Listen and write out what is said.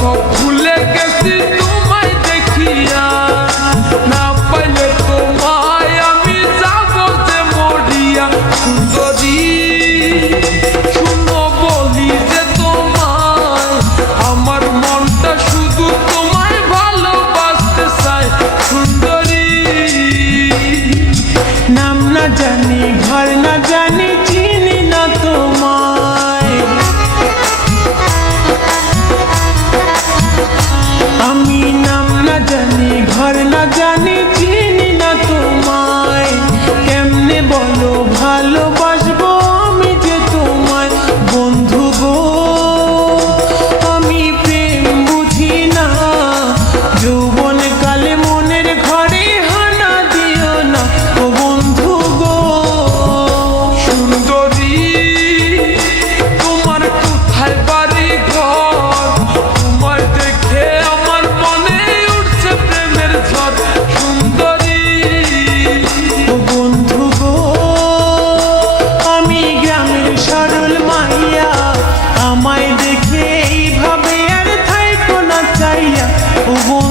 সব ভুলে গেছি তোমায় দেখিয়া, না পাইলে তোমায় আমি যাব যে মরিয়া। সুন্দরী শুনো বলি যে তোমায়, আমার মনটা শুধু তোমায় ভালোবাসতে চায়। সুন্দরী নাম না জানি ঘর না জানি চিনি না তোমায়, আমি নাম না জানি ঘর না জানি চিনি না তোমায়। কেমনে বলো ভালোবাসবো আমি যে তোমায় বন্ধু গো, আমি প্রেম বুঝি না। যৌবন কালে মনের ঘরে হানা দিও না ও বন্ধু গো। সুন্দরী তোমার কোথায় বাড়ি ঘর, তোমার দেখে আমার মনে উঠছে প্রেমের ঝড়। সুন্দরী ও বন্ধু গো, আমি গ্রামের সরল মাইয়া, আমায় দেখে এইভাবে আর থাইকো না চাইয়া ও বন্ধু।